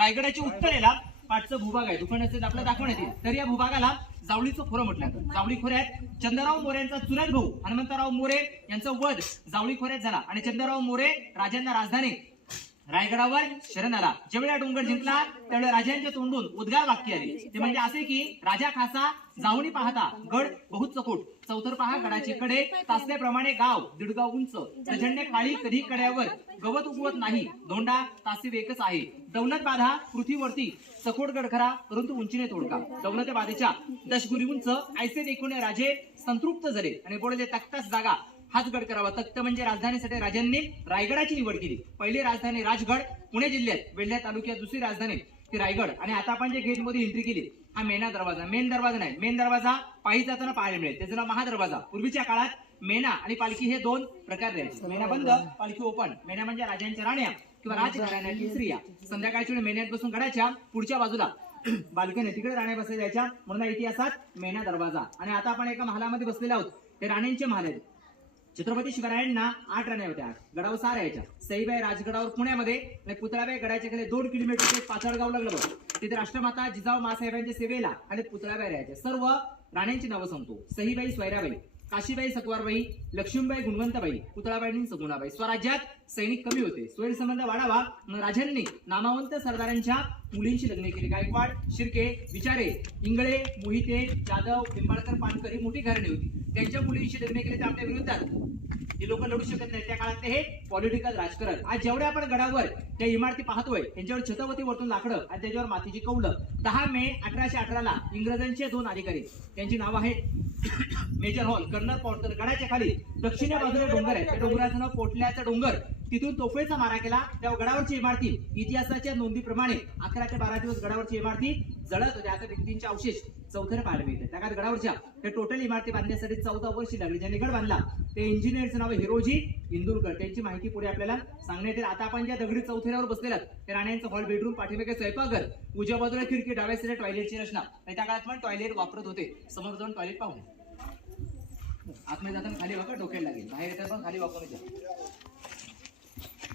रायगडाच्या उत्तरेला पाठचा भूभाग आहे, दुकान असेल आपल्याला दाखवण्यात येईल. तर या भूभागाला जावळीचं खोरं म्हटलं जातं. जावळी खोऱ्यात चंद्रराव मोरेंचा चुलत भाऊ हनुमंतराव मोरे यांचा वध जावळी खोऱ्यात झाला आणि चंद्रराव मोरे राजांना राजधानी रायगडावर शरण आला. ज्यावेळी डोंगर जिंकला त्यावेळी राजांच्या तोंडून उद्गार वाक्य आली, ते म्हणजे असे की राजा खासा जावणी पाहता गड बहुत चकोट, चौथर पहा गडाचे कडे तासल्याप्रमाणे गाव दीडगाव उंच, प्रचंड काळी कधी कड्यावर गवत उगवत नाही, धोंडा तासी एकच आहे, दौलत बाधा पृथ्वीवरती चकोट गड खरा परंतु उंचीने तोडका. दौलत बाधेच्या दशगुरी उंच ऐसे देखून राजे संतृप्त झाले आणि बोलले तख्तास जागा हाच गड करावा. तख्त म्हणजे राजधानीसाठी राजांनी रायगडाची निवड केली. पहिली राजधानी राजगड पुणे जिल्ह्यात, वेल्हा तालुक्यात. दुसरी राजधानी ती रायगड. आणि आता आपण जे गेट मध्ये एंट्री केली हा मेना दरवाजा, मेन दरवाजा नाही, मेन दरवाजा पायी जाताना पाहायला मिळेल, त्याचं नाव महादरवाजा. पूर्वीच्या काळात मेना आणि पालखी हे दोन प्रकार द्यायचे. मेना बंद, पालखी ओपन. मेना म्हणजे राजांच्या राण्या किंवा राजघराण्यातील स्त्रिया संध्याकाळच्या वेळी मेन्यात बसून गडाच्या पुढच्या बाजूला बाल्कनी तिकडे राण्या बसल्या जायच्या, म्हणून इतिहासात मेना दरवाजा. आणि आता आपण एका महालामध्ये बसलेले आहोत, हे राण्यांचे महाल आहेत. छत्रपती शिवरायांना 8 राण्या होत्या, गडावर 6 राहायच्या. सईबाई राजगडावर पुण्यामध्ये आणि पुतळाबाई गडाच्या खाली 2 किलोमीटर पाचाळगाव लागलं बघ, तिथे राष्ट्रमाता जिजाऊ मासाहेबांच्या सेवेला आणि पुतळाबाई राहायच्या. सर्व राण्यांची नावं सांगतो. सईबाई स्वैराबाई, काशीबाई सकवारबाई, लक्ष्मीबाई गुणवंतबाई, पुतळाबाई सगुणाबाई. स्वराज्यात सैनिक कमी होते, सोयी संबंध वाढावा म्हणून राजांनी नामावंत सरदारांच्या मुलींची लग्न केली. गायकवाड, शिर्के, विचारे, इंगळे, मोहिते, जाधव, निंबाळकर, पानकर ही मोठी घराणी होती. त्यांच्या मुलींशी लग्न केले तर आपल्या विरोधात हे लोक लढू शकत नाही. त्या काळात हे पॉलिटिकल राजकारण. आज जेवढे आपण गडावर त्या इमारती पाहतोय त्यांच्यावर छतावती वरतून लाकडं आणि त्याच्यावर मातीची कौलं. 10 मे 1818 ला इंग्रजांचे 2 अधिकारी, त्यांची नाव आहेत मेजर हॉल, कर्नल पॉर्टर. गडाच्या खाली दक्षिण बाजूला डोंगर आहे, त्या डोंगराचं नाव पोटल्याचा डोंगर. तिथून तोफेचा मारा केला त्या गडावरची इमारती इतिहासाच्या नोंदीप्रमाणे 11 ते 12 दिवस गडावरची इमारती जळत होत्या. आता भिंतींचे अवशेष चौथर पाहायला मिळतात. त्या काळात गडावरच्या त्या टोटल इमारती बांधण्यासाठी 14 वर्षी लागली. ज्यांनी गड बांधला ते इंजिनियरचं नाव हिरोजी इंदुरकर. त्यांची माहिती पुढे आपल्याला सांगण्यात येईल. आता आपण ज्या दगडी चौथऱ्यावर बसलेला ते राण्यांचं हॉल, बेडरूम, पाठीमागे स्वयंपाकघर, उजव्या बाजूला खिडकी, डाव्या साईडला टॉयलेटची रचना. त्या काळात पण टॉयलेट वापरत होते. समोर जाऊन टॉयलेट पाहून आतमध्ये जाताना खाली बघा, डोक्याला लागेल, बाहेर येतात पण खाली वापरून